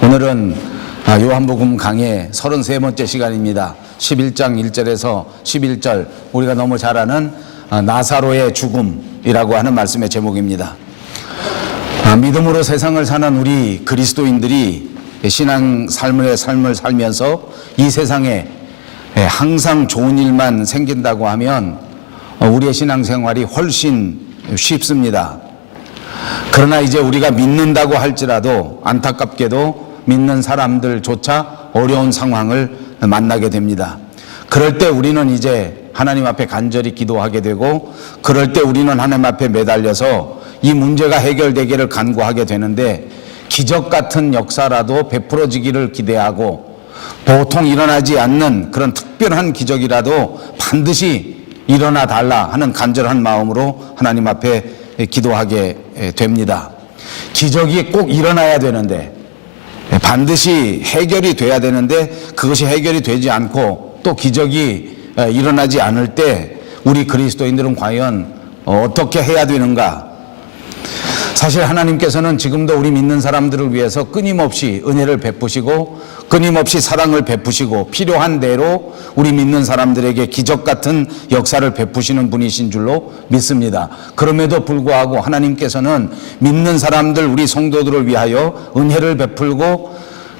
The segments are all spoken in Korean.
오늘은 요한복음 강의 33번째 시간입니다. 11장 1절에서 11절, 우리가 너무 잘 아는 나사로의 죽음이라고 하는 말씀의 제목입니다. 믿음으로 세상을 사는 우리 그리스도인들이 신앙 삶을 살면서 이 세상에 항상 좋은 일만 생긴다고 하면 우리의 신앙생활이 훨씬 쉽습니다. 그러나 이제 우리가 믿는다고 할지라도 안타깝게도 믿는 사람들조차 어려운 상황을 만나게 됩니다. 그럴 때 우리는 이제 하나님 앞에 간절히 기도하게 되고, 그럴 때 우리는 하나님 앞에 매달려서 이 문제가 해결되기를 간구하게 되는데, 기적 같은 역사라도 베풀어지기를 기대하고, 보통 일어나지 않는 그런 특별한 기적이라도 반드시 일어나 달라 하는 간절한 마음으로 하나님 앞에 기도하게 됩니다. 기적이 꼭 일어나야 되는데, 반드시 해결이 돼야 되는데, 그것이 해결이 되지 않고 또 기적이 일어나지 않을 때 우리 그리스도인들은 과연 어떻게 해야 되는가? 사실 하나님께서는 지금도 우리 믿는 사람들을 위해서 끊임없이 은혜를 베푸시고 끊임없이 사랑을 베푸시고 필요한 대로 우리 믿는 사람들에게 기적 같은 역사를 베푸시는 분이신 줄로 믿습니다. 그럼에도 불구하고 하나님께서는 믿는 사람들, 우리 성도들을 위하여 은혜를 베풀고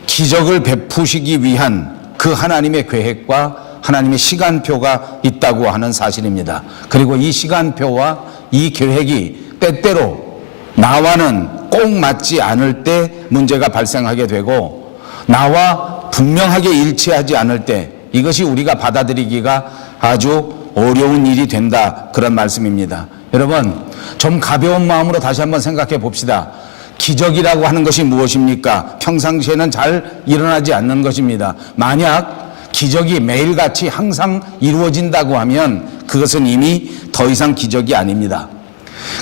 기적을 베푸시기 위한 그 하나님의 계획과 하나님의 시간표가 있다고 하는 사실입니다. 그리고 이 시간표와 이 계획이 때때로 나와는 꼭 맞지 않을 때 문제가 발생하게 되고, 나와 분명하게 일치하지 않을 때 이것이 우리가 받아들이기가 아주 어려운 일이 된다, 그런 말씀입니다. 여러분, 좀 가벼운 마음으로 다시 한번 생각해 봅시다. 기적이라고 하는 것이 무엇입니까? 평상시에는 잘 일어나지 않는 것입니다. 만약 기적이 매일같이 항상 이루어진다고 하면 그것은 이미 더 이상 기적이 아닙니다.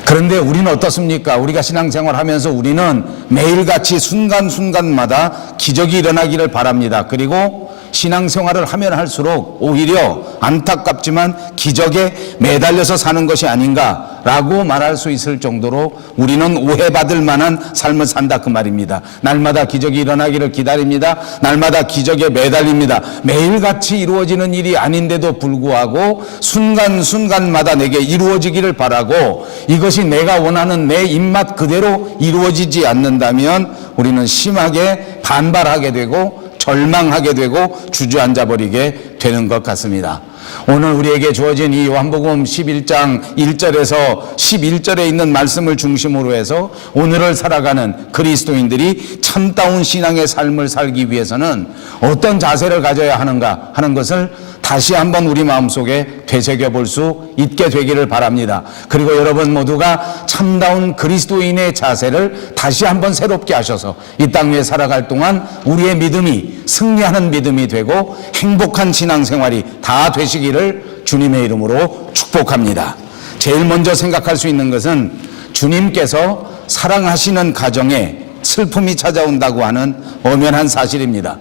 그런데 우리는 어떻습니까? 우리가 신앙생활 하면서 우리는 매일같이 순간순간마다 기적이 일어나기를 바랍니다. 그리고 신앙생활을 하면 할수록 오히려 안타깝지만 기적에 매달려서 사는 것이 아닌가라고 말할 수 있을 정도로 우리는 오해받을 만한 삶을 산다, 그 말입니다. 날마다 기적이 일어나기를 기다립니다. 날마다 기적에 매달립니다. 매일같이 이루어지는 일이 아닌데도 불구하고 순간순간마다 내게 이루어지기를 바라고, 이것이 내가 원하는 내 입맛 그대로 이루어지지 않는다면 우리는 심하게 반발하게 되고 절망하게 되고 주저앉아 버리게 되는 것 같습니다. 오늘 우리에게 주어진 이 요한복음 11장 1절에서 11절에 있는 말씀을 중심으로 해서 오늘을 살아가는 그리스도인들이 참다운 신앙의 삶을 살기 위해서는 어떤 자세를 가져야 하는가 하는 것을 다시 한번 우리 마음속에 되새겨 볼 수 있게 되기를 바랍니다. 그리고 여러분 모두가 참다운 그리스도인의 자세를 다시 한번 새롭게 하셔서 이 땅 위에 살아갈 동안 우리의 믿음이 승리하는 믿음이 되고 행복한 신앙생활이 다 되시기를 주님의 이름으로 축복합니다. 제일 먼저 생각할 수 있는 것은 주님께서 사랑하시는 가정에 슬픔이 찾아온다고 하는 엄연한 사실입니다.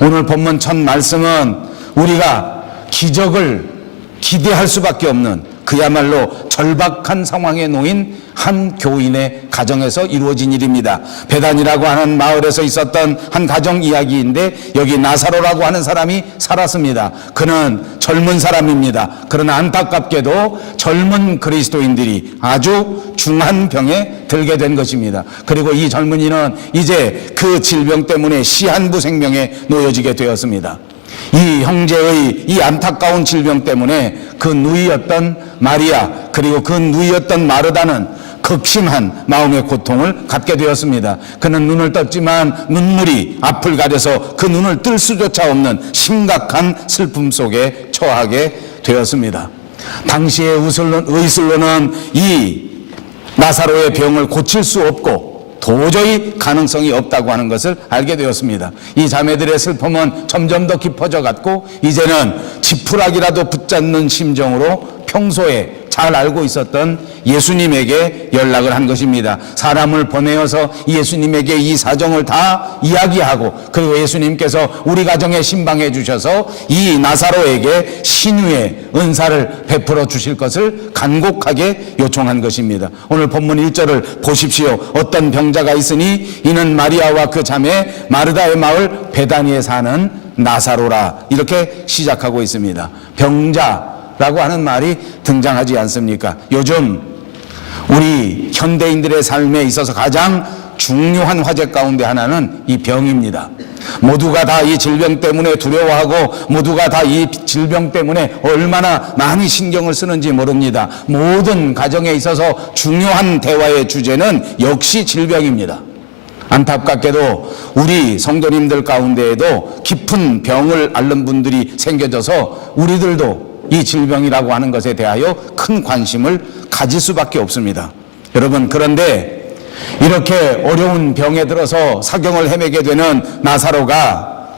오늘 본문 첫 말씀은 우리가 기적을 기대할 수밖에 없는, 그야말로 절박한 상황에 놓인 한 교인의 가정에서 이루어진 일입니다. 베단이라고 하는 마을에서 있었던 한 가정 이야기인데, 여기 나사로라고 하는 사람이 살았습니다. 그는 젊은 사람입니다. 그러나 안타깝게도 젊은 그리스도인들이 아주 중한 병에 들게 된 것입니다. 그리고 이 젊은이는 이제 그 질병 때문에 시한부 생명에 놓여지게 되었습니다. 이 형제의 이 안타까운 질병 때문에 그 누이였던 마리아, 그리고 그 누이였던 마르다는 극심한 마음의 고통을 갖게 되었습니다. 그는 눈을 떴지만 눈물이 앞을 가려서 그 눈을 뜰 수조차 없는 심각한 슬픔 속에 처하게 되었습니다. 당시의 의술로는 이 나사로의 병을 고칠 수 없고 도저히 가능성이 없다고 하는 것을 알게 되었습니다. 이 자매들의 슬픔은 점점 더 깊어져 갔고, 이제는 지푸라기라도 붙잡는 심정으로 평소에 잘 알고 있었던 예수님에게 연락을 한 것입니다. 사람을 보내어서 예수님에게 이 사정을 다 이야기하고, 그리고 예수님께서 우리 가정에 신방해 주셔서 이 나사로에게 신유의 은사를 베풀어 주실 것을 간곡하게 요청한 것입니다. 오늘 본문 1절을 보십시오. 어떤 병자가 있으니 이는 마리아와 그 자매 마르다의 마을 베다니에 사는 나사로라, 이렇게 시작하고 있습니다. 병자라고 하는 말이 등장하지 않습니까? 요즘 우리 현대인들의 삶에 있어서 가장 중요한 화제 가운데 하나는 이 병입니다. 모두가 다 이 질병 때문에 두려워하고, 모두가 다 이 질병 때문에 얼마나 많이 신경을 쓰는지 모릅니다. 모든 가정에 있어서 중요한 대화의 주제는 역시 질병입니다. 안타깝게도 우리 성도님들 가운데에도 깊은 병을 앓는 분들이 생겨져서 우리들도 이 질병이라고 하는 것에 대하여 큰 관심을 가질 수밖에 없습니다. 여러분, 그런데 이렇게 어려운 병에 들어서 사경을 헤매게 되는 나사로가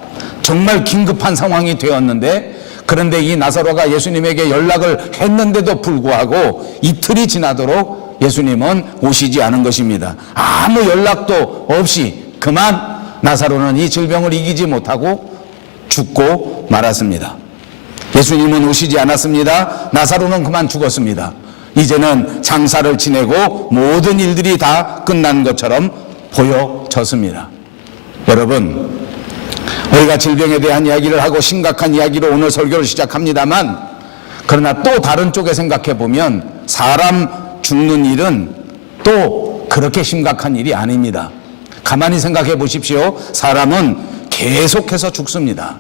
정말 긴급한 상황이 되었는데, 그런데 이 나사로가 예수님에게 연락을 했는데도 불구하고 이틀이 지나도록 예수님은 오시지 않은 것입니다. 아무 연락도 없이 그만 나사로는 이 질병을 이기지 못하고 죽고 말았습니다. 예수님은 오시지 않았습니다. 나사로는 그만 죽었습니다. 이제는 장사를 지내고 모든 일들이 다 끝난 것처럼 보여졌습니다. 여러분, 우리가 질병에 대한 이야기를 하고 심각한 이야기로 오늘 설교를 시작합니다만, 그러나 또 다른 쪽에 생각해 보면 사람 죽는 일은 또 그렇게 심각한 일이 아닙니다. 가만히 생각해 보십시오. 사람은 계속해서 죽습니다.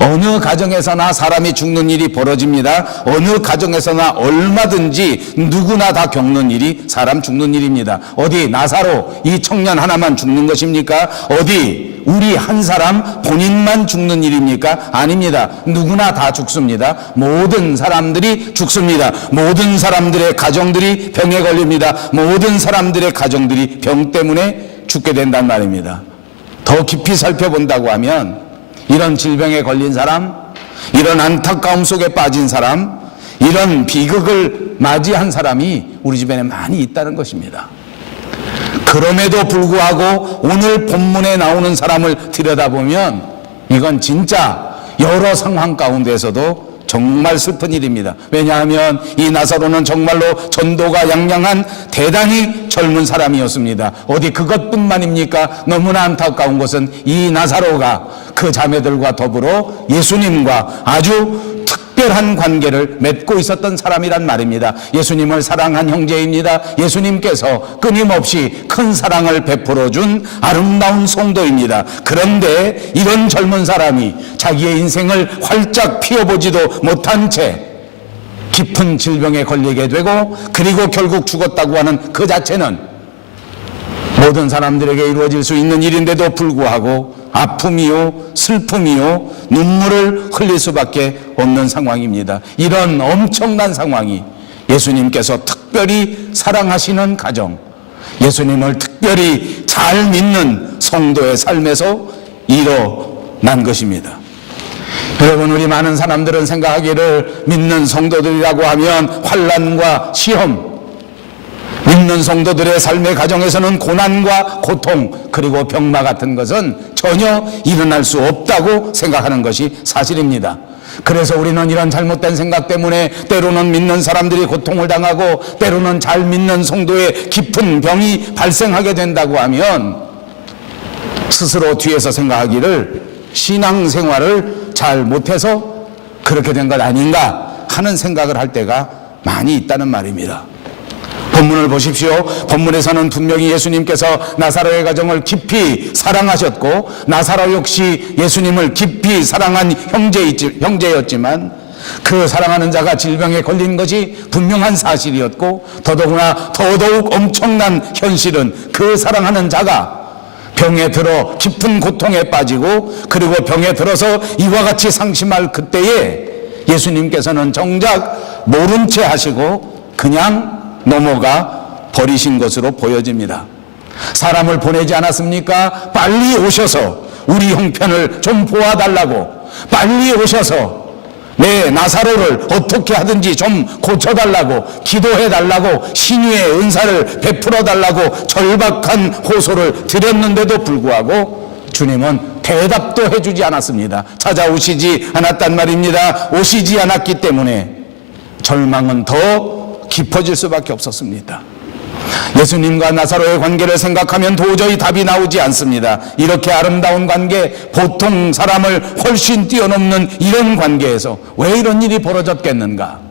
어느 가정에서나 사람이 죽는 일이 벌어집니다. 어느 가정에서나 얼마든지 누구나 다 겪는 일이 사람 죽는 일입니다. 어디 나사로 이 청년 하나만 죽는 것입니까? 어디 우리 한 사람 본인만 죽는 일입니까? 아닙니다. 누구나 다 죽습니다. 모든 사람들이 죽습니다. 모든 사람들의 가정들이 병에 걸립니다. 모든 사람들의 가정들이 병 때문에 죽게 된단 말입니다. 더 깊이 살펴본다고 하면 이런 질병에 걸린 사람, 이런 안타까움 속에 빠진 사람, 이런 비극을 맞이한 사람이 우리 주변에 많이 있다는 것입니다. 그럼에도 불구하고 오늘 본문에 나오는 사람을 들여다보면 이건 진짜 여러 상황 가운데서도 정말 슬픈 일입니다. 왜냐하면 이 나사로는 정말로 전도가 양양한 대단히 젊은 사람이었습니다. 어디 그것뿐만입니까? 너무나 안타까운 것은 이 나사로가 그 자매들과 더불어 예수님과 아주 특별한 관계를 맺고 있었던 사람이란 말입니다. 예수님을 사랑한 형제입니다. 예수님께서 끊임없이 큰 사랑을 베풀어 준 아름다운 성도입니다. 그런데 이런 젊은 사람이 자기의 인생을 활짝 피워보지도 못한 채 깊은 질병에 걸리게 되고, 그리고 결국 죽었다고 하는 그 자체는 모든 사람들에게 이루어질 수 있는 일인데도 불구하고 아픔이요, 슬픔이요, 눈물을 흘릴 수밖에 없는 상황입니다. 이런 엄청난 상황이 예수님께서 특별히 사랑하시는 가정, 예수님을 특별히 잘 믿는 성도의 삶에서 일어난 것입니다. 여러분, 우리 많은 사람들은 생각하기를 믿는 성도들이라고 하면 환난과 시험, 믿는 성도들의 삶의 가정에서는 고난과 고통, 그리고 병마 같은 것은 전혀 일어날 수 없다고 생각하는 것이 사실입니다. 그래서 우리는 이런 잘못된 생각 때문에 때로는 믿는 사람들이 고통을 당하고, 때로는 잘 믿는 성도의 깊은 병이 발생하게 된다고 하면 스스로 뒤에서 생각하기를 신앙생활을 잘 못해서 그렇게 된 것 아닌가 하는 생각을 할 때가 많이 있다는 말입니다. 본문을 보십시오. 본문에서는 분명히 예수님께서 나사로의 가정을 깊이 사랑하셨고, 나사로 역시 예수님을 깊이 사랑한 형제였지만 그 사랑하는 자가 질병에 걸린 것이 분명한 사실이었고, 더더구나 더더욱 엄청난 현실은 그 사랑하는 자가 병에 들어 깊은 고통에 빠지고, 그리고 병에 들어서 이와 같이 상심할 그때에 예수님께서는 정작 모른 채 하시고 그냥 넘어가 버리신 것으로 보여집니다. 사람을 보내지 않았습니까? 빨리 오셔서 우리 형편을 좀 보아달라고, 빨리 오셔서 내 나사로를 어떻게 하든지 좀 고쳐달라고, 기도해달라고, 신유의 은사를 베풀어달라고 절박한 호소를 드렸는데도 불구하고 주님은 대답도 해주지 않았습니다. 찾아오시지 않았단 말입니다. 오시지 않았기 때문에 절망은 더 깊어질 수밖에 없었습니다. 예수님과 나사로의 관계를 생각하면 도저히 답이 나오지 않습니다. 이렇게 아름다운 관계, 보통 사람을 훨씬 뛰어넘는 이런 관계에서 왜 이런 일이 벌어졌겠는가?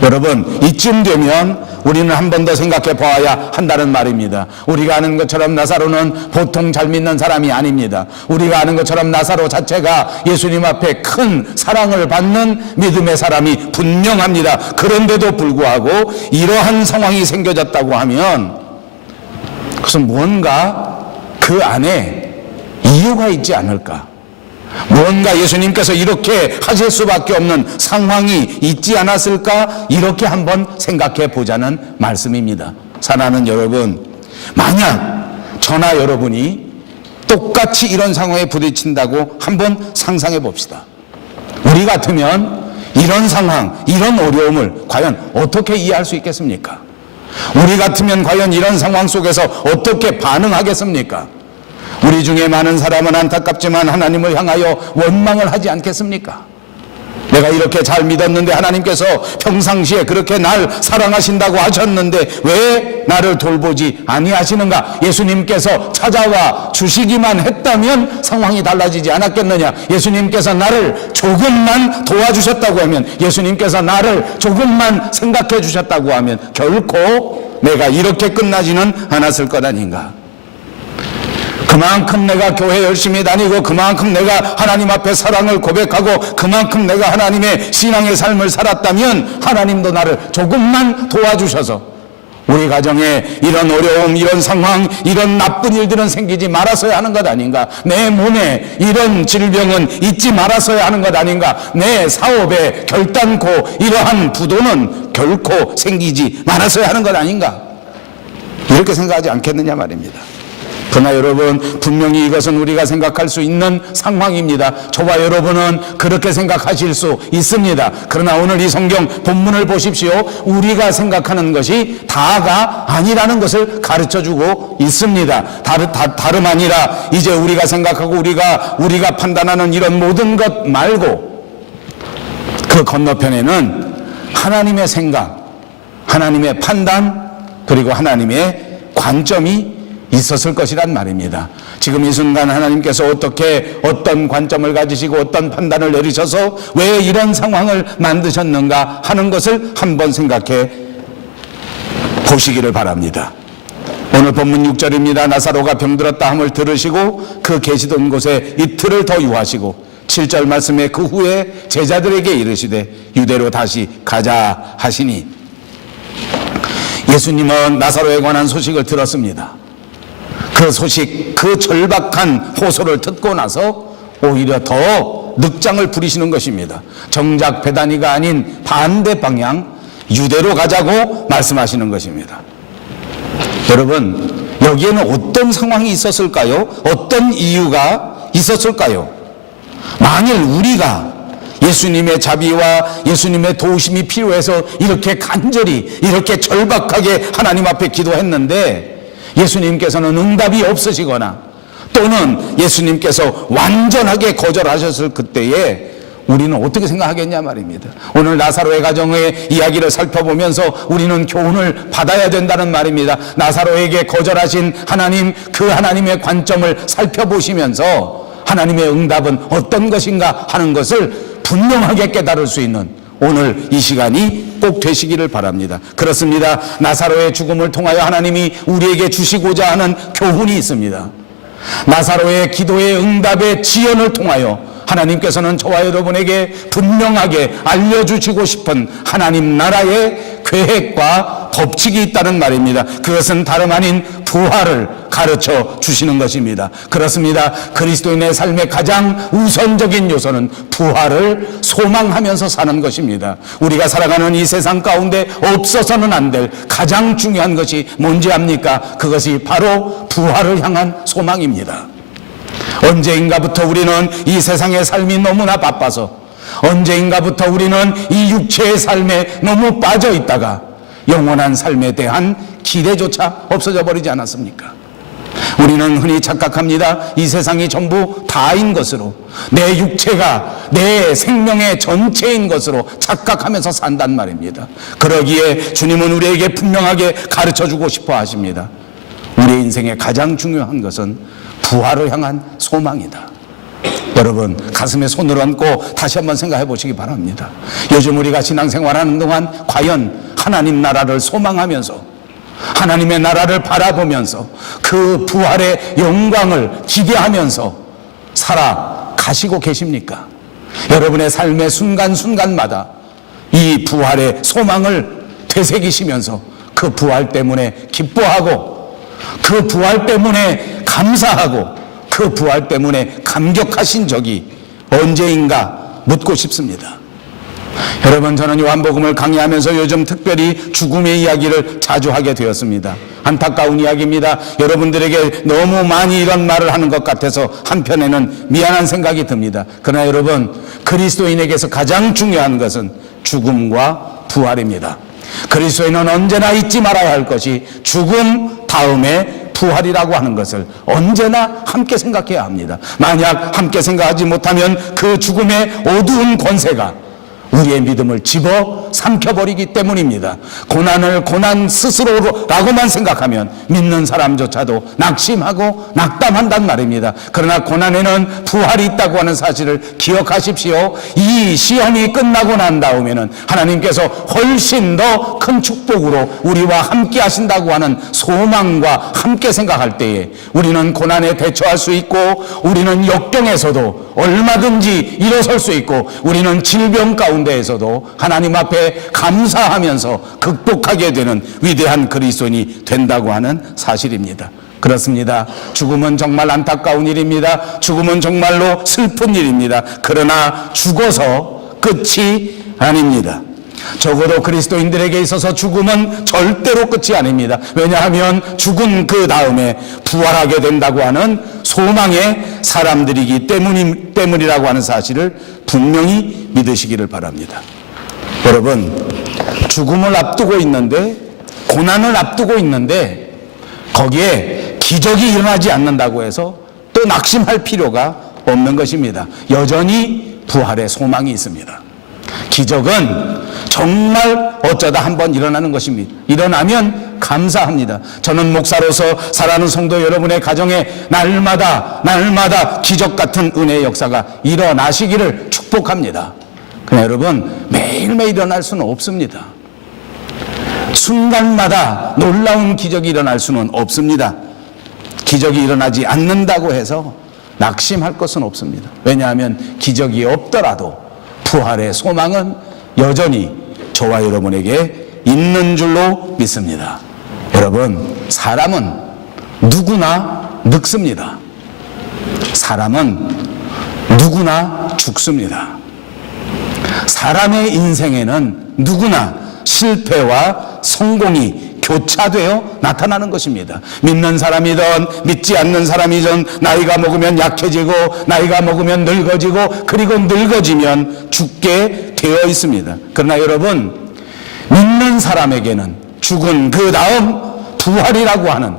여러분, 이쯤 되면 우리는 한 번 더 생각해 보아야 한다는 말입니다. 우리가 아는 것처럼 나사로는 보통 잘 믿는 사람이 아닙니다. 우리가 아는 것처럼 나사로 자체가 예수님 앞에 큰 사랑을 받는 믿음의 사람이 분명합니다. 그런데도 불구하고 이러한 상황이 생겨졌다고 하면 그것은 무언가 그 안에 이유가 있지 않을까? 무언가 예수님께서 이렇게 하실 수밖에 없는 상황이 있지 않았을까? 이렇게 한번 생각해 보자는 말씀입니다. 사랑하는 여러분, 만약 저나 여러분이 똑같이 이런 상황에 부딪힌다고 한번 상상해 봅시다. 우리 같으면 이런 상황, 이런 어려움을 과연 어떻게 이해할 수 있겠습니까? 우리 같으면 과연 이런 상황 속에서 어떻게 반응하겠습니까? 우리 중에 많은 사람은 안타깝지만 하나님을 향하여 원망을 하지 않겠습니까? 내가 이렇게 잘 믿었는데 하나님께서 평상시에 그렇게 날 사랑하신다고 하셨는데 왜 나를 돌보지 아니하시는가? 예수님께서 찾아와 주시기만 했다면 상황이 달라지지 않았겠느냐? 예수님께서 나를 조금만 도와주셨다고 하면, 예수님께서 나를 조금만 생각해 주셨다고 하면 결코 내가 이렇게 끝나지는 않았을 것 아닌가? 그만큼 내가 교회 열심히 다니고, 그만큼 내가 하나님 앞에 사랑을 고백하고, 그만큼 내가 하나님의 신앙의 삶을 살았다면 하나님도 나를 조금만 도와주셔서 우리 가정에 이런 어려움, 이런 상황, 이런 나쁜 일들은 생기지 말았어야 하는 것 아닌가? 내 몸에 이런 질병은 있지 말았어야 하는 것 아닌가? 내 사업에 결단코 이러한 부도는 결코 생기지 말았어야 하는 것 아닌가? 이렇게 생각하지 않겠느냐 말입니다. 그러나 여러분, 분명히 이것은 우리가 생각할 수 있는 상황입니다. 저와 여러분은 그렇게 생각하실 수 있습니다. 그러나 오늘 이 성경 본문을 보십시오. 우리가 생각하는 것이 다가 아니라는 것을 가르쳐주고 있습니다. 다름 아니라 이제 우리가 생각하고 우리가 판단하는 이런 모든 것 말고 그 건너편에는 하나님의 생각, 하나님의 판단, 그리고 하나님의 관점이 있었을 것이란 말입니다. 지금 이 순간 하나님께서 어떤 관점을 가지시고 어떤 판단을 내리셔서 왜 이런 상황을 만드셨는가 하는 것을 한번 생각해 보시기를 바랍니다. 오늘 본문 6절입니다. 나사로가 병들었다 함을 들으시고 그 계시던 곳에 이틀을 더 유하시고 7절 말씀에 그 후에 제자들에게 이르시되 유대로 다시 가자 하시니, 예수님은 나사로에 관한 소식을 들었습니다. 그 소식, 그 절박한 호소를 듣고 나서 오히려 더 늑장을 부리시는 것입니다. 정작 베다니가 아닌 반대 방향 유대로 가자고 말씀하시는 것입니다. 여러분, 여기에는 어떤 상황이 있었을까요? 어떤 이유가 있었을까요? 만일 우리가 예수님의 자비와 예수님의 도우심이 필요해서 이렇게 간절히, 이렇게 절박하게 하나님 앞에 기도했는데 예수님께서는 응답이 없으시거나 또는 예수님께서 완전하게 거절하셨을 그때에 우리는 어떻게 생각하겠냐 말입니다. 오늘 나사로의 가정의 이야기를 살펴보면서 우리는 교훈을 받아야 된다는 말입니다. 나사로에게 거절하신 하나님, 그 하나님의 관점을 살펴보시면서 하나님의 응답은 어떤 것인가 하는 것을 분명하게 깨달을 수 있는 오늘 이 시간이 꼭 되시기를 바랍니다. 그렇습니다. 나사로의 죽음을 통하여 하나님이 우리에게 주시고자 하는 교훈이 있습니다. 나사로의 기도의 응답의 지연을 통하여 하나님께서는 저와 여러분에게 분명하게 알려주시고 싶은 하나님 나라의 계획과 법칙이 있다는 말입니다. 그것은 다름 아닌 부활을 가르쳐 주시는 것입니다. 그렇습니다. 그리스도인의 삶의 가장 우선적인 요소는 부활을 소망하면서 사는 것입니다. 우리가 살아가는 이 세상 가운데 없어서는 안 될 가장 중요한 것이 뭔지 압니까? 그것이 바로 부활을 향한 소망입니다. 언제인가부터 우리는 이 세상의 삶이 너무나 바빠서 언제인가부터 우리는 이 육체의 삶에 너무 빠져 있다가 영원한 삶에 대한 기대조차 없어져 버리지 않았습니까? 우리는 흔히 착각합니다. 이 세상이 전부 다인 것으로, 내 육체가 내 생명의 전체인 것으로 착각하면서 산단 말입니다. 그러기에 주님은 우리에게 분명하게 가르쳐주고 싶어 하십니다. 우리의 인생의 가장 중요한 것은 부활을 향한 소망이다. 여러분, 가슴에 손을 얹고 다시 한번 생각해 보시기 바랍니다. 요즘 우리가 신앙생활하는 동안 과연 하나님 나라를 소망하면서, 하나님의 나라를 바라보면서 그 부활의 영광을 기대하면서 살아가시고 계십니까? 여러분의 삶의 순간순간마다 이 부활의 소망을 되새기시면서 그 부활 때문에 기뻐하고, 그 부활 때문에 감사하고, 그 부활 때문에 감격하신 적이 언제인가 묻고 싶습니다. 여러분, 저는 요한복음을 강의하면서 요즘 특별히 죽음의 이야기를 자주 하게 되었습니다. 안타까운 이야기입니다. 여러분들에게 너무 많이 이런 말을 하는 것 같아서 한편에는 미안한 생각이 듭니다. 그러나 여러분, 그리스도인에게서 가장 중요한 것은 죽음과 부활입니다. 그리스도인은 언제나 잊지 말아야 할 것이 죽음 다음에 부활이라고 하는 것을 언제나 함께 생각해야 합니다. 만약 함께 생각하지 못하면 그 죽음의 어두운 권세가 우리의 믿음을 집어 삼켜버리기 때문입니다. 고난을 고난 스스로라고만 생각하면 믿는 사람조차도 낙심하고 낙담한단 말입니다. 그러나 고난에는 부활이 있다고 하는 사실을 기억하십시오. 이 시험이 끝나고 난 다음에는 하나님께서 훨씬 더 큰 축복으로 우리와 함께 하신다고 하는 소망과 함께 생각할 때에 우리는 고난에 대처할 수 있고, 우리는 역경에서도 얼마든지 일어설 수 있고, 우리는 질병 가운데에서도 하나님 앞에 감사하면서 극복하게 되는 위대한 그리스도인이 된다고 하는 사실입니다. 그렇습니다. 죽음은 정말 안타까운 일입니다. 죽음은 정말로 슬픈 일입니다. 그러나 죽어서 끝이 아닙니다. 적어도 그리스도인들에게 있어서 죽음은 절대로 끝이 아닙니다. 왜냐하면 죽은 그 다음에 부활하게 된다고 하는 소망의 사람들이기 때문이라고 하는 사실을 분명히 믿으시기를 바랍니다. 여러분, 죽음을 앞두고 있는데, 고난을 앞두고 있는데 거기에 기적이 일어나지 않는다고 해서 또 낙심할 필요가 없는 것입니다. 여전히 부활의 소망이 있습니다. 기적은 정말 어쩌다 한번 일어나는 것입니다. 일어나면 감사합니다. 저는 목사로서 사랑하는 성도 여러분의 가정에 날마다 기적 같은 은혜의 역사가 일어나시기를 축복합니다. 그러나 여러분, 매일매일 일어날 수는 없습니다. 순간마다 놀라운 기적이 일어날 수는 없습니다. 기적이 일어나지 않는다고 해서 낙심할 것은 없습니다. 왜냐하면 기적이 없더라도 부활의 소망은 여전히 저와 여러분에게 있는 줄로 믿습니다. 여러분, 사람은 누구나 늙습니다. 사람은 누구나 죽습니다. 사람의 인생에는 누구나 실패와 성공이 교차되어 나타나는 것입니다. 믿는 사람이든 믿지 않는 사람이든 나이가 먹으면 약해지고, 나이가 먹으면 늙어지고, 그리고 늙어지면 죽게 되어 있습니다. 그러나 여러분, 믿는 사람에게는 죽은 그 다음 부활이라고 하는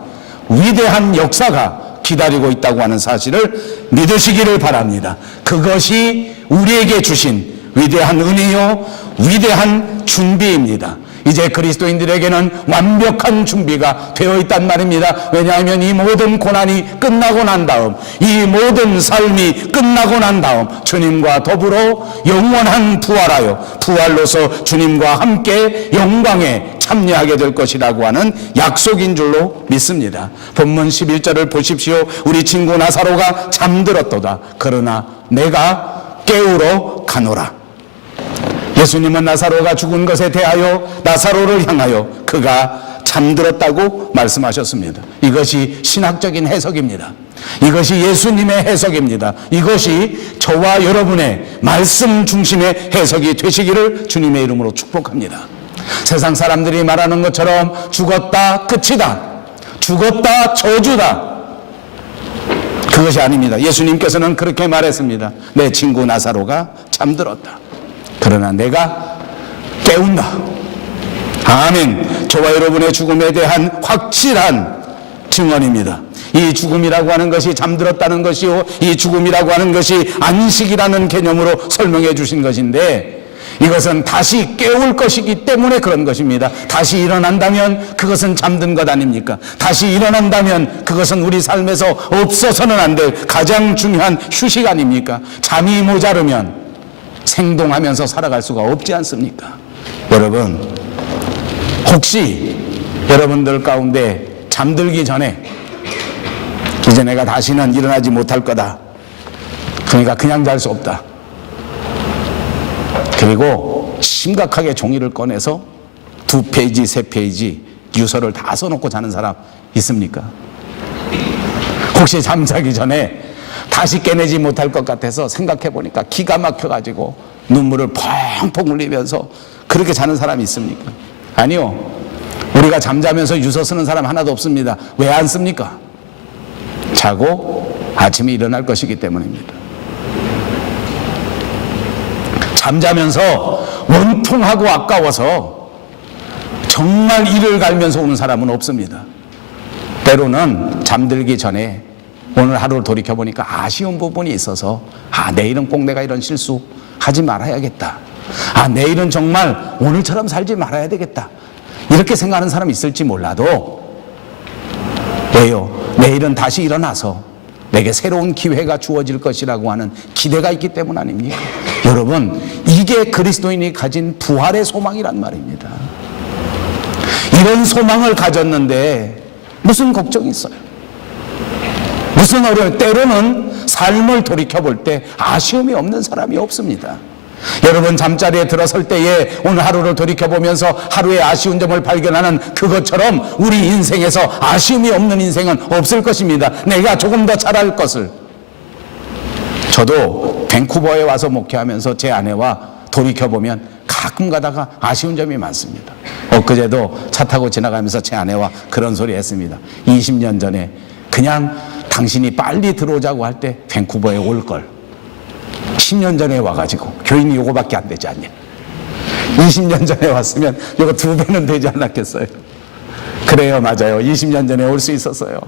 위대한 역사가 기다리고 있다고 하는 사실을 믿으시기를 바랍니다. 그것이 우리에게 주신 위대한 은혜요, 위대한 준비입니다. 이제 그리스도인들에게는 완벽한 준비가 되어 있단 말입니다. 왜냐하면 이 모든 고난이 끝나고 난 다음, 이 모든 삶이 끝나고 난 다음 주님과 더불어 영원한 부활하여 부활로서 주님과 함께 영광에 참여하게 될 것이라고 하는 약속인 줄로 믿습니다. 본문 11절을 보십시오. 우리 친구 나사로가 잠들었도다. 그러나 내가 깨우러 가노라. 예수님은 나사로가 죽은 것에 대하여 나사로를 향하여 그가 잠들었다고 말씀하셨습니다. 이것이 신학적인 해석입니다. 이것이 예수님의 해석입니다. 이것이 저와 여러분의 말씀 중심의 해석이 되시기를 주님의 이름으로 축복합니다. 세상 사람들이 말하는 것처럼 죽었다 끝이다, 죽었다 저주다, 그것이 아닙니다. 예수님께서는 그렇게 말했습니다. 내 친구 나사로가 잠들었다. 그러나 내가 깨운다. 아멘. 저와 여러분의 죽음에 대한 확실한 증언입니다. 이 죽음이라고 하는 것이 잠들었다는 것이요, 이 죽음이라고 하는 것이 안식이라는 개념으로 설명해 주신 것인데, 이것은 다시 깨울 것이기 때문에 그런 것입니다. 다시 일어난다면 그것은 잠든 것 아닙니까? 다시 일어난다면 그것은 우리 삶에서 없어서는 안 될 가장 중요한 휴식 아닙니까? 잠이 모자르면 생동하면서 살아갈 수가 없지 않습니까? 여러분, 혹시 여러분들 가운데 잠들기 전에 이제 내가 다시는 일어나지 못할 거다, 그러니까 그냥 잘 수 없다, 그리고 심각하게 종이를 꺼내서 2페이지, 3페이지 유서를 다 써놓고 자는 사람 있습니까? 혹시 잠자기 전에 다시 깨내지 못할 것 같아서 생각해 보니까 기가 막혀가지고 눈물을 펑펑 흘리면서 그렇게 자는 사람이 있습니까? 아니요. 우리가 잠자면서 유서 쓰는 사람 하나도 없습니다. 왜 안 씁니까? 자고 아침에 일어날 것이기 때문입니다. 잠자면서 원통하고 아까워서 정말 이를 갈면서 오는 사람은 없습니다. 때로는 잠들기 전에 오늘 하루를 돌이켜보니까 아쉬운 부분이 있어서 내일은 꼭 내가 이런 실수 하지 말아야겠다, 내일은 정말 오늘처럼 살지 말아야 되겠다, 이렇게 생각하는 사람이 있을지 몰라도, 왜요? 내일은 다시 일어나서 내게 새로운 기회가 주어질 것이라고 하는 기대가 있기 때문 아닙니까? 여러분, 이게 그리스도인이 가진 부활의 소망이란 말입니다. 이런 소망을 가졌는데 무슨 걱정이 있어요? 무슨 어려움? 때로는 삶을 돌이켜볼 때 아쉬움이 없는 사람이 없습니다. 여러분, 잠자리에 들어설 때에 오늘 하루를 돌이켜보면서 하루의 아쉬운 점을 발견하는 그것처럼 우리 인생에서 아쉬움이 없는 인생은 없을 것입니다. 내가 조금 더 잘할 것을. 저도 밴쿠버에 와서 목회하면서 제 아내와 돌이켜보면 가끔 가다가 아쉬운 점이 많습니다. 엊그제도 차 타고 지나가면서 제 아내와 그런 소리 했습니다. 20년 전에 그냥 당신이 빨리 들어오자고 할 때 밴쿠버에 올걸, 10년 전에 와가지고 교인이 요거밖에 안 되지 않냐, 20년 전에 왔으면 요거 2배는 되지 않았겠어요? 그래요, 맞아요. 20년 전에 올 수 있었어요.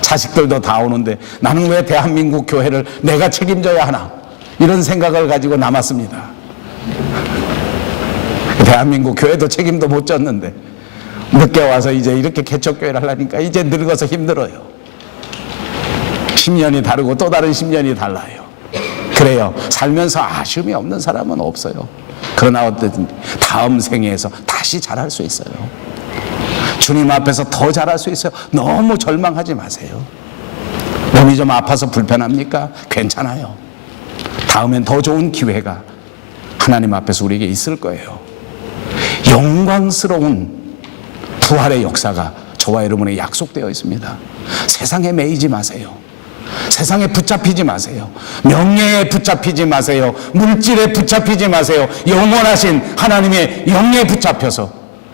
자식들도 다 오는데 나는 왜 대한민국 교회를 내가 책임져야 하나, 이런 생각을 가지고 남았습니다. 대한민국 교회도 책임도 못 졌는데 늦게 와서 이제 이렇게 개척교회를 하려니까 이제 늙어서 힘들어요. 10년이 다르고 또 다른 10년이 달라요. 그래요. 살면서 아쉬움이 없는 사람은 없어요. 그러나 어쨌든 다음 생애에서 다시 잘할 수 있어요. 주님 앞에서 더 잘할 수 있어요. 너무 절망하지 마세요. 몸이 좀 아파서 불편합니까? 괜찮아요. 다음엔 더 좋은 기회가 하나님 앞에서 우리에게 있을 거예요. 영광스러운 부활의 역사가 저와 여러분에게 약속되어 있습니다. 세상에 매이지 마세요. 세상에 붙잡히지 마세요. 명예에 붙잡히지 마세요. 물질에 붙잡히지 마세요. 영원하신 하나님의 영에 붙잡혀서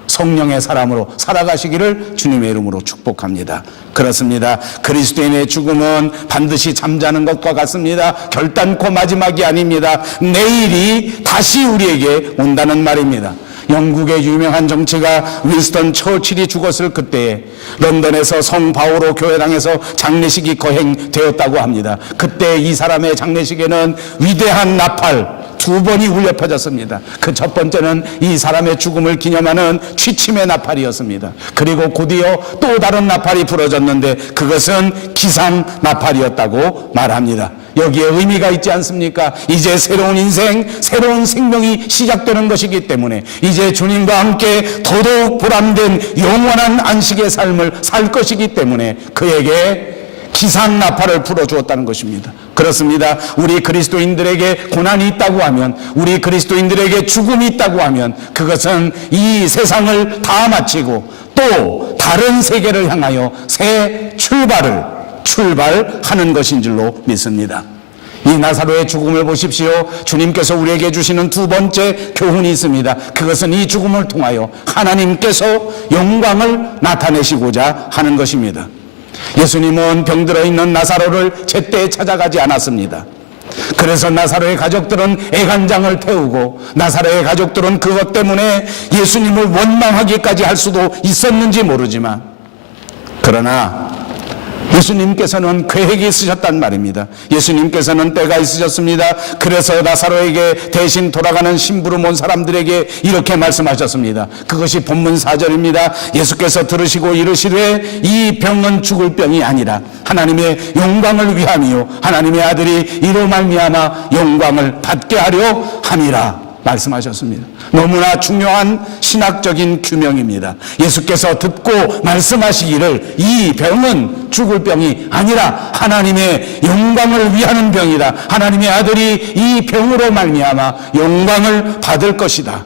성령의 사람으로 살아가시기를 주님의 이름으로 축복합니다. 그렇습니다. 그리스도인의 죽음은 반드시 잠자는 것과 같습니다. 결단코 마지막이 아닙니다. 내일이 다시 우리에게 온다는 말입니다. 영국의 유명한 정치가 윈스턴 처칠이 죽었을 그때에 런던에서 성 바오로 교회당에서 장례식이 거행되었다고 합니다. 그때 이 사람의 장례식에는 위대한 나팔 2번이 울려 퍼졌습니다. 그 첫 번째는 이 사람의 죽음을 기념하는 취침의 나팔이었습니다. 그리고 곧이어 또 다른 나팔이 부러졌는데 그것은 기상 나팔이었다고 말합니다. 여기에 의미가 있지 않습니까? 이제 새로운 인생, 새로운 생명이 시작되는 것이기 때문에 이제 주님과 함께 더더욱 보람된 영원한 안식의 삶을 살 것이기 때문에 그에게 기상 나팔을 불어주었다는 것입니다. 그렇습니다. 우리 그리스도인들에게 고난이 있다고 하면, 우리 그리스도인들에게 죽음이 있다고 하면 그것은 이 세상을 다 마치고 또 다른 세계를 향하여 새 출발하는 것인 줄로 믿습니다. 이 나사로의 죽음을 보십시오. 주님께서 우리에게 주시는 2번째 교훈이 있습니다. 그것은 이 죽음을 통하여 하나님께서 영광을 나타내시고자 하는 것입니다. 예수님은 병들어 있는 나사로를 제때 찾아가지 않았습니다. 그래서 나사로의 가족들은 애간장을 태우고 나사로의 가족들은 그것 때문에 예수님을 원망하기까지 할 수도 있었는지 모르지만, 그러나 예수님께서는 계획이 있으셨단 말입니다. 예수님께서는 때가 있으셨습니다. 그래서 나사로에게 대신 돌아가는 심부름 온 사람들에게 이렇게 말씀하셨습니다. 그것이 본문 4절입니다. 예수께서 들으시고 이르시되 이 병은 죽을 병이 아니라 하나님의 영광을 위함이요 하나님의 아들이 이로 말미암아 영광을 받게 하려 함이라 말씀하셨습니다. 너무나 중요한 신학적인 규명입니다. 예수께서 듣고 말씀하시기를 이 병은 죽을 병이 아니라 하나님의 영광을 위하는 병이다. 하나님의 아들이 이 병으로 말미암아 영광을 받을 것이다.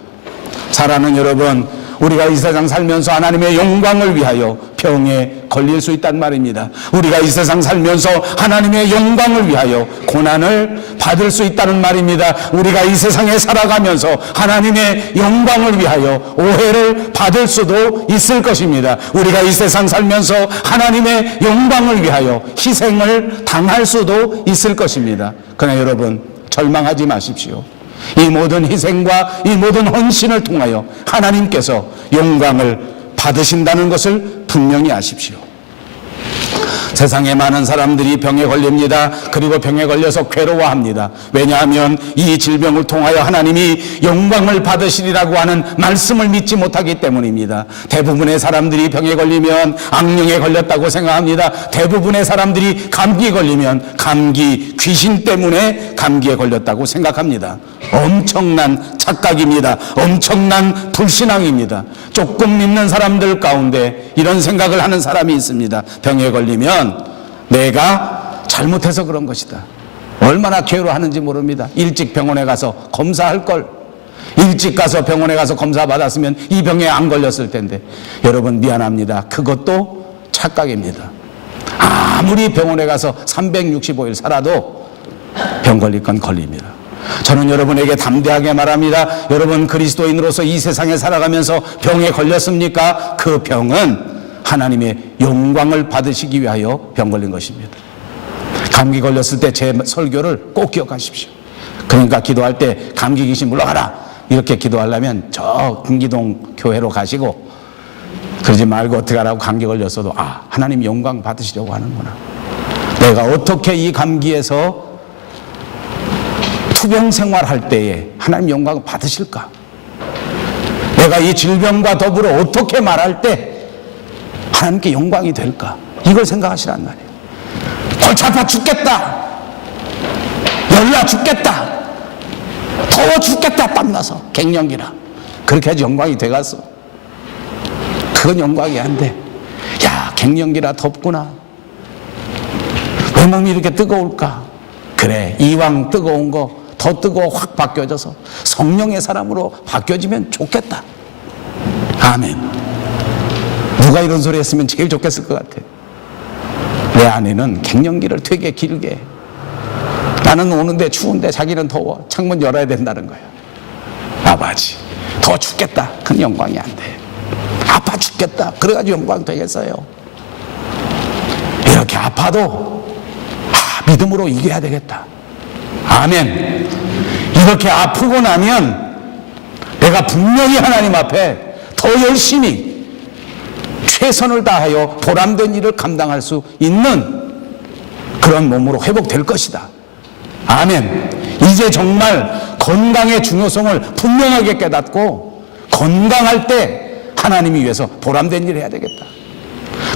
사랑하는 여러분, 우리가 이 세상 살면서 하나님의 영광을 위하여 병에 걸릴 수 있단 말입니다. 우리가 이 세상 살면서 하나님의 영광을 위하여 고난을 받을 수 있다는 말입니다. 우리가 이 세상에 살아가면서 하나님의 영광을 위하여 오해를 받을 수도 있을 것입니다. 우리가 이 세상 살면서 하나님의 영광을 위하여 희생을 당할 수도 있을 것입니다. 그러나 여러분, 절망하지 마십시오. 이 모든 희생과 이 모든 헌신을 통하여 하나님께서 영광을 받으신다는 것을 분명히 아십시오. 세상에 많은 사람들이 병에 걸립니다. 그리고 병에 걸려서 괴로워합니다. 왜냐하면 이 질병을 통하여 하나님이 영광을 받으시리라고 하는 말씀을 믿지 못하기 때문입니다. 대부분의 사람들이 병에 걸리면 악령에 걸렸다고 생각합니다. 대부분의 사람들이 감기 걸리면 감기 귀신 때문에 감기에 걸렸다고 생각합니다. 엄청난 착각입니다. 엄청난 불신앙입니다. 조금 믿는 사람들 가운데 이런 생각을 하는 사람이 있습니다. 병에 걸리면 내가 잘못해서 그런 것이다. 얼마나 괴로워하는지 모릅니다. 일찍 병원에 가서 검사할 걸, 일찍 가서 병원에 가서 검사 받았으면 이 병에 안 걸렸을 텐데. 여러분, 미안합니다. 그것도 착각입니다. 아무리 병원에 가서 365일 살아도 병 걸릴 건 걸립니다. 저는 여러분에게 담대하게 말합니다. 여러분, 그리스도인으로서 이 세상에 살아가면서 병에 걸렸습니까? 그 병은 하나님의 영광을 받으시기 위하여 병 걸린 것입니다. 감기 걸렸을 때 제 설교를 꼭 기억하십시오. 그러니까 기도할 때 감기 귀신 물러가라 이렇게 기도하려면 저 금기동 교회로 가시고, 그러지 말고 어떻게 하라고, 감기 걸렸어도 하나님 영광 받으시려고 하는구나. 내가 어떻게 이 감기에서 투병 생활할 때에 하나님 영광 받으실까? 내가 이 질병과 더불어 어떻게 말할 때 하나님께 영광이 될까? 이걸 생각하시란 말이에요. 골치 아파 죽겠다, 열나 죽겠다, 더워 죽겠다, 땀나서 갱년기라, 그렇게 해야지 영광이 돼갔어. 그건 영광이 안 돼. 야, 갱년기라 덥구나, 왜 몸이 이렇게 뜨거울까? 그래, 이왕 뜨거운 거 더 뜨거워 확 바뀌어져서 성령의 사람으로 바뀌어지면 좋겠다. 아멘. 누가 이런 소리 했으면 제일 좋겠을 것 같아. 내 아내는 갱년기를 되게 길게 해. 나는 오는데 추운데 자기는 더워. 창문 열어야 된다는 거야. 아버지, 더 죽겠다. 그건 영광이 안 돼. 아파 죽겠다. 그래가지고 영광 되겠어요. 이렇게 아파도 믿음으로 이겨야 되겠다. 아멘. 이렇게 아프고 나면 내가 분명히 하나님 앞에 더 열심히 최선을 다하여 보람된 일을 감당할 수 있는 그런 몸으로 회복될 것이다. 아멘. 이제 정말 건강의 중요성을 분명하게 깨닫고 건강할 때 하나님이 위해서 보람된 일을 해야 되겠다.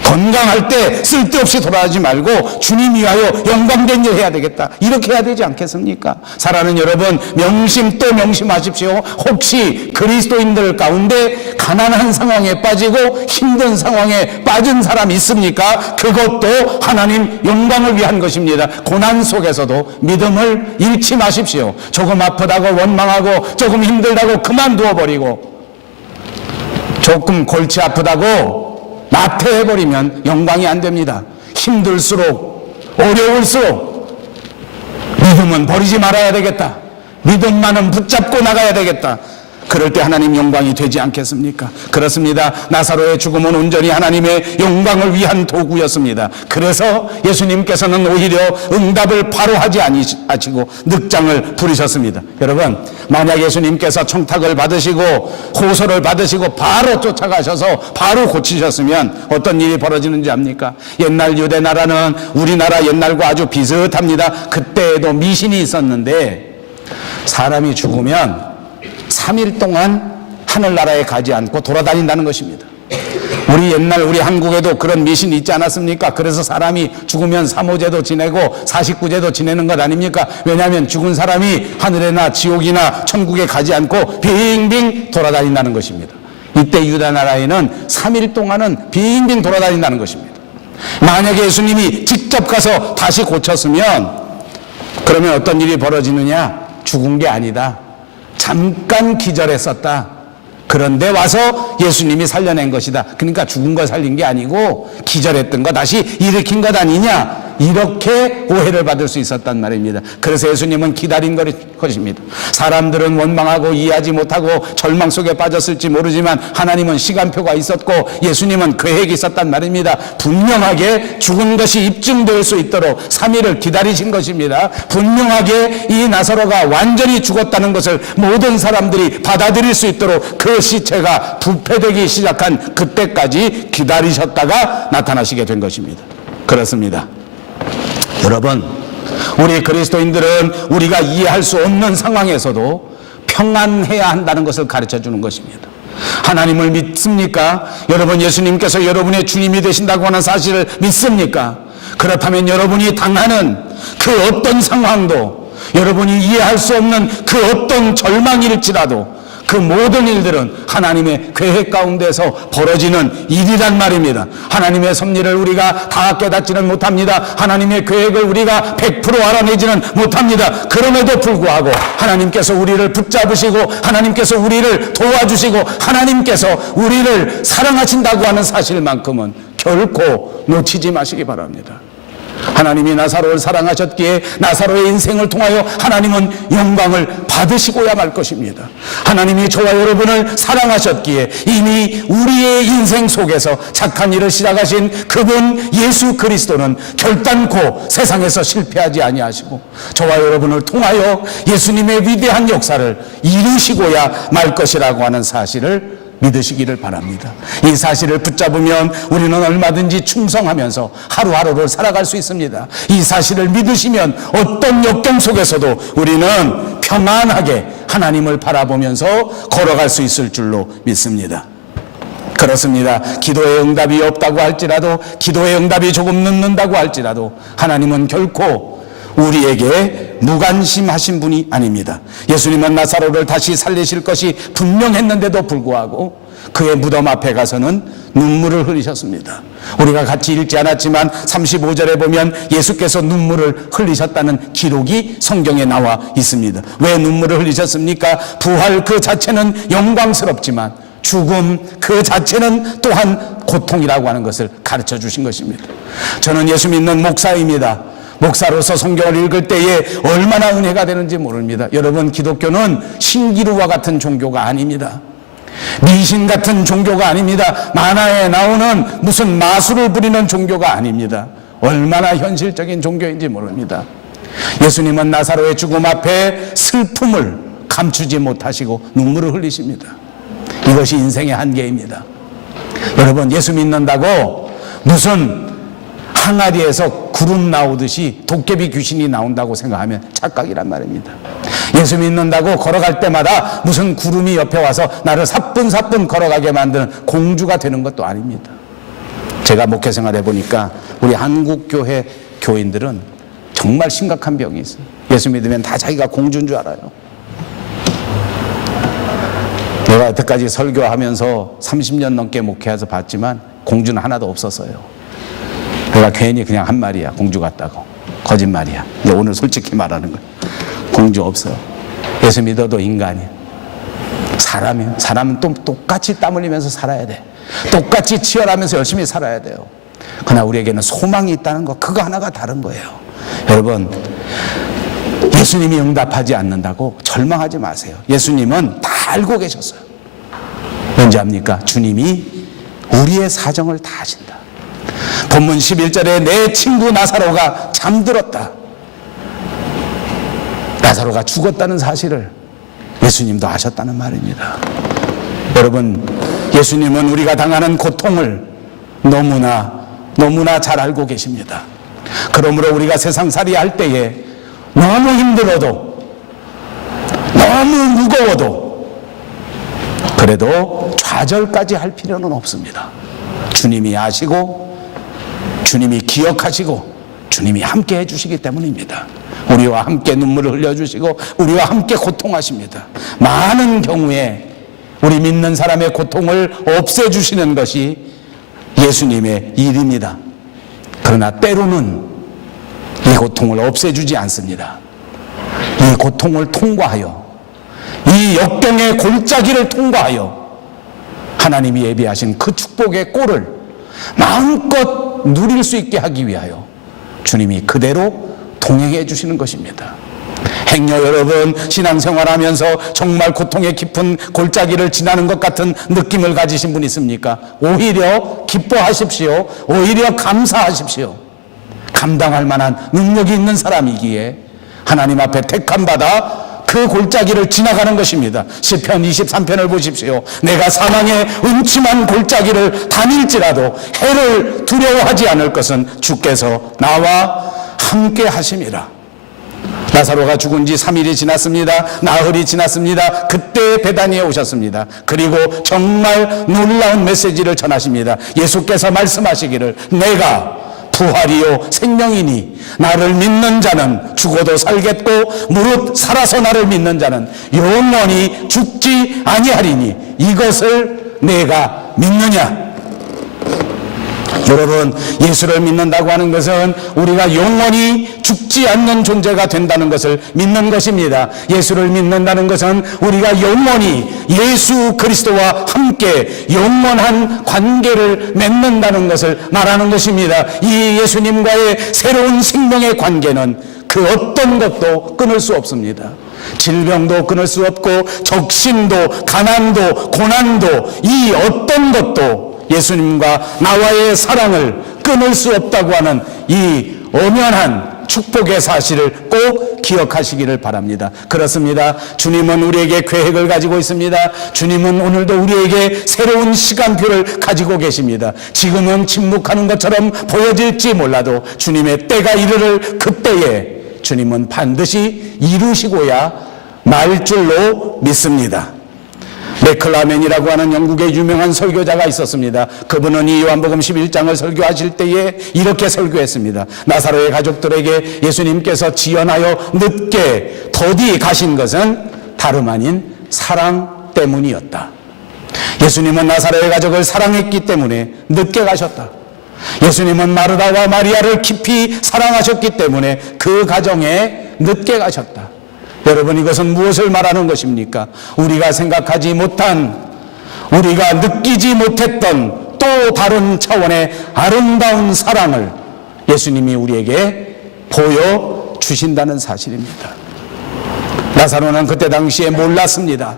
건강할 때 쓸데없이 돌아가지 말고 주님 위하여 영광된 일 해야 되겠다. 이렇게 해야 되지 않겠습니까? 사랑하는 여러분, 명심 또 명심하십시오. 혹시 그리스도인들 가운데 가난한 상황에 빠지고 힘든 상황에 빠진 사람 있습니까? 그것도 하나님 영광을 위한 것입니다. 고난 속에서도 믿음을 잃지 마십시오. 조금 아프다고 원망하고 조금 힘들다고 그만두어 버리고 조금 골치 아프다고 나태해버리면 영광이 안 됩니다. 힘들수록 어려울수록 믿음은 버리지 말아야 되겠다. 믿음만은 붙잡고 나가야 되겠다. 그럴 때 하나님 영광이 되지 않겠습니까? 그렇습니다. 나사로의 죽음은 온전히 하나님의 영광을 위한 도구였습니다. 그래서 예수님께서는 오히려 응답을 바로 하지 아니하시고 늑장을 부리셨습니다. 여러분, 만약 예수님께서 청탁을 받으시고 호소를 받으시고 바로 쫓아가셔서 바로 고치셨으면 어떤 일이 벌어지는지 압니까? 옛날 유대 나라는 우리나라 옛날과 아주 비슷합니다. 그때에도 미신이 있었는데 사람이 죽으면 3일 동안 하늘나라에 가지 않고 돌아다닌다는 것입니다. 우리 한국에도 그런 미신이 있지 않았습니까? 그래서 사람이 죽으면 사모제도 지내고 49제도 지내는 것 아닙니까? 왜냐하면 죽은 사람이 하늘에나 지옥이나 천국에 가지 않고 빙빙 돌아다닌다는 것입니다. 이때 유다 나라에는 3일 동안은 빙빙 돌아다닌다는 것입니다. 만약에 예수님이 직접 가서 다시 고쳤으면 그러면 어떤 일이 벌어지느냐? 죽은 게 아니다. 잠깐 기절했었다. 그런데 와서 예수님이 살려낸 것이다. 그러니까 죽은 거 살린 게 아니고 기절했던 거 다시 일으킨 것 아니냐, 이렇게 오해를 받을 수 있었단 말입니다. 그래서 예수님은 기다린 것입니다. 사람들은 원망하고 이해하지 못하고 절망 속에 빠졌을지 모르지만 하나님은 시간표가 있었고 예수님은 계획이 있었단 말입니다. 분명하게 죽은 것이 입증될 수 있도록 3일을 기다리신 것입니다. 분명하게 이 나사로가 완전히 죽었다는 것을 모든 사람들이 받아들일 수 있도록 그 시체가 부패되기 시작한 그때까지 기다리셨다가 나타나시게 된 것입니다. 그렇습니다. 여러분, 우리 그리스도인들은 우리가 이해할 수 없는 상황에서도 평안해야 한다는 것을 가르쳐 주는 것입니다. 하나님을 믿습니까? 여러분, 예수님께서 여러분의 주님이 되신다고 하는 사실을 믿습니까? 그렇다면 여러분이 당하는 그 어떤 상황도, 여러분이 이해할 수 없는 그 어떤 절망일지라도 그 모든 일들은 하나님의 계획 가운데서 벌어지는 일이란 말입니다. 하나님의 섭리를 우리가 다 깨닫지는 못합니다. 하나님의 계획을 우리가 100% 알아내지는 못합니다. 그럼에도 불구하고 하나님께서 우리를 붙잡으시고 하나님께서 우리를 도와주시고 하나님께서 우리를 사랑하신다고 하는 사실만큼은 결코 놓치지 마시기 바랍니다. 하나님이 나사로를 사랑하셨기에 나사로의 인생을 통하여 하나님은 영광을 받으시고야 말 것입니다. 하나님이 저와 여러분을 사랑하셨기에 이미 우리의 인생 속에서 착한 일을 시작하신 그분 예수 그리스도는 결단코 세상에서 실패하지 아니하시고 저와 여러분을 통하여 예수님의 위대한 역사를 이루시고야 말 것이라고 하는 사실을 믿으시기를 바랍니다. 이 사실을 붙잡으면 우리는 얼마든지 충성하면서 하루하루를 살아갈 수 있습니다. 이 사실을 믿으시면 어떤 역경 속에서도 우리는 평안하게 하나님을 바라보면서 걸어갈 수 있을 줄로 믿습니다. 그렇습니다. 기도의 응답이 없다고 할지라도, 기도의 응답이 조금 늦는다고 할지라도 하나님은 결코 우리에게 무관심하신 분이 아닙니다. 예수님은 나사로를 다시 살리실 것이 분명했는데도 불구하고 그의 무덤 앞에 가서는 눈물을 흘리셨습니다. 우리가 같이 읽지 않았지만 35절에 보면 예수께서 눈물을 흘리셨다는 기록이 성경에 나와 있습니다. 왜 눈물을 흘리셨습니까? 부활 그 자체는 영광스럽지만 죽음 그 자체는 또한 고통이라고 하는 것을 가르쳐 주신 것입니다. 저는 예수 믿는 목사입니다. 목사로서 성경을 읽을 때에 얼마나 은혜가 되는지 모릅니다. 여러분, 기독교는 신기루와 같은 종교가 아닙니다. 미신 같은 종교가 아닙니다. 만화에 나오는 무슨 마술을 부리는 종교가 아닙니다. 얼마나 현실적인 종교인지 모릅니다. 예수님은 나사로의 죽음 앞에 슬픔을 감추지 못하시고 눈물을 흘리십니다. 이것이 인생의 한계입니다. 여러분, 예수 믿는다고 무슨 항아리에서 구름 나오듯이 도깨비 귀신이 나온다고 생각하면 착각이란 말입니다. 예수 믿는다고 걸어갈 때마다 무슨 구름이 옆에 와서 나를 사뿐사뿐 걸어가게 만드는 공주가 되는 것도 아닙니다. 제가 목회 생활 해보니까 우리 한국교회 교인들은 정말 심각한 병이 있어요. 예수 믿으면 다 자기가 공주인 줄 알아요. 내가 여태까지 설교하면서 30년 넘게 목회해서 봤지만 공주는 하나도 없었어요. 내가 괜히 그냥 한 말이야, 공주 같다고. 거짓말이야. 근데 오늘 솔직히 말하는 거야. 공주 없어요. 예수 믿어도 인간이야. 사람은 또 똑같이 땀 흘리면서 살아야 돼. 똑같이 치열하면서 열심히 살아야 돼요. 그러나 우리에게는 소망이 있다는 거, 그거 하나가 다른 거예요. 여러분, 예수님이 응답하지 않는다고 절망하지 마세요. 예수님은 다 알고 계셨어요. 왠지 압니까? 주님이 우리의 사정을 다 아신다. 본문 11절에 내 친구 나사로가 잠들었다. 나사로가 죽었다는 사실을 예수님도 아셨다는 말입니다. 여러분, 예수님은 우리가 당하는 고통을 너무나 잘 알고 계십니다. 그러므로 우리가 세상살이 할 때에 너무 힘들어도, 너무 무거워도 그래도 좌절까지 할 필요는 없습니다. 주님이 아시고, 주님이 기억하시고, 주님이 함께 해주시기 때문입니다. 우리와 함께 눈물을 흘려주시고 우리와 함께 고통하십니다. 많은 경우에 우리 믿는 사람의 고통을 없애주시는 것이 예수님의 일입니다. 그러나 때로는 이 고통을 없애주지 않습니다. 이 고통을 통과하여, 이 역경의 골짜기를 통과하여 하나님이 예비하신 그 축복의 꼴을 마음껏 누릴 수 있게 하기 위하여 주님이 그대로 동행해 주시는 것입니다. 행여 여러분 신앙생활하면서 정말 고통의 깊은 골짜기를 지나는 것 같은 느낌을 가지신 분 있습니까? 오히려 기뻐하십시오. 오히려 감사하십시오. 감당할 만한 능력이 있는 사람이기에 하나님 앞에 택함받아 그 골짜기를 지나가는 것입니다. 시편 23편을 보십시오. 내가 사망의 음침한 골짜기를 다닐지라도 해를 두려워하지 않을 것은 주께서 나와 함께 하심이라. 나사로가 죽은 지 3일이 지났습니다. 나흘이 지났습니다. 그때 베다니에 오셨습니다. 그리고 정말 놀라운 메시지를 전하십니다. 예수께서 말씀하시기를 내가 부활이요 생명이니 나를 믿는 자는 죽어도 살겠고 무릇 살아서 나를 믿는 자는 영원히 죽지 아니하리니 이것을 내가 믿느냐. 여러분, 예수를 믿는다고 하는 것은 우리가 영원히 죽지 않는 존재가 된다는 것을 믿는 것입니다. 예수를 믿는다는 것은 우리가 영원히 예수 그리스도와 함께 영원한 관계를 맺는다는 것을 말하는 것입니다. 이 예수님과의 새로운 생명의 관계는 그 어떤 것도 끊을 수 없습니다. 질병도 끊을 수 없고 적신도 가난도 고난도 이 어떤 것도 예수님과 나와의 사랑을 끊을 수 없다고 하는 이 엄연한 축복의 사실을 꼭 기억하시기를 바랍니다. 그렇습니다. 주님은 우리에게 계획을 가지고 있습니다. 주님은 오늘도 우리에게 새로운 시간표를 가지고 계십니다. 지금은 침묵하는 것처럼 보여질지 몰라도 주님의 때가 이르를 그때에 주님은 반드시 이루시고야 말 줄로 믿습니다. 맥클라멘이라고 하는 영국의 유명한 설교자가 있었습니다. 그분은 이 요한복음 11장을 설교하실 때에 이렇게 설교했습니다. 나사로의 가족들에게 예수님께서 지연하여 늦게 더디 가신 것은 다름 아닌 사랑 때문이었다. 예수님은 나사로의 가족을 사랑했기 때문에 늦게 가셨다. 예수님은 마르다와 마리아를 깊이 사랑하셨기 때문에 그 가정에 늦게 가셨다. 여러분, 이것은 무엇을 말하는 것입니까? 우리가 생각하지 못한, 우리가 느끼지 못했던 또 다른 차원의 아름다운 사랑을 예수님이 우리에게 보여주신다는 사실입니다. 나사로는 그때 당시에 몰랐습니다.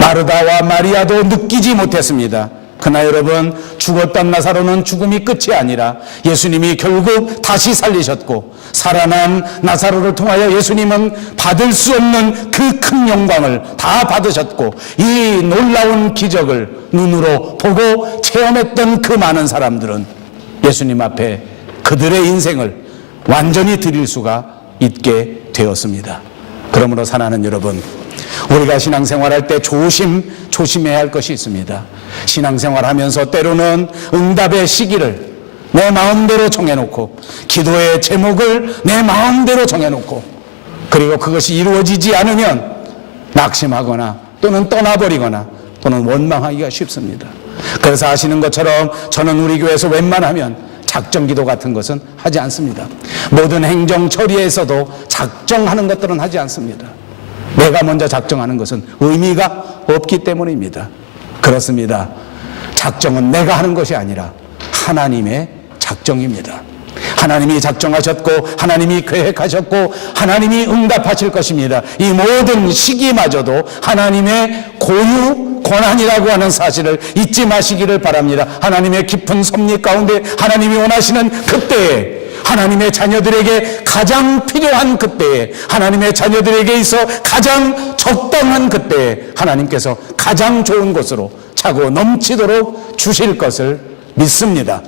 마르다와 마리아도 느끼지 못했습니다. 그러나 여러분, 죽었던 나사로는 죽음이 끝이 아니라 예수님이 결국 다시 살리셨고 살아난 나사로를 통하여 예수님은 받을 수 없는 그 큰 영광을 다 받으셨고 이 놀라운 기적을 눈으로 보고 체험했던 그 많은 사람들은 예수님 앞에 그들의 인생을 완전히 드릴 수가 있게 되었습니다. 그러므로 사랑하는 여러분, 우리가 신앙생활할 때 조심해야 할 것이 있습니다. 신앙생활하면서 때로는 응답의 시기를 내 마음대로 정해놓고 기도의 제목을 내 마음대로 정해놓고 그리고 그것이 이루어지지 않으면 낙심하거나 또는 떠나버리거나 또는 원망하기가 쉽습니다. 그래서 아시는 것처럼 저는 우리 교회에서 웬만하면 작정기도 같은 것은 하지 않습니다. 모든 행정 처리에서도 작정하는 것들은 하지 않습니다. 내가 먼저 작정하는 것은 의미가 없기 때문입니다. 그렇습니다. 작정은 내가 하는 것이 아니라 하나님의 작정입니다. 하나님이 작정하셨고 하나님이 계획하셨고 하나님이 응답하실 것입니다. 이 모든 시기마저도 하나님의 고유 권한이라고 하는 사실을 잊지 마시기를 바랍니다. 하나님의 깊은 섭리 가운데 하나님이 원하시는 그때에, 하나님의 자녀들에게 가장 필요한 그때에, 하나님의 자녀들에게 있어 가장 적당한 그때에 하나님께서 가장 좋은 것으로 차고 넘치도록 주실 것을 믿습니다.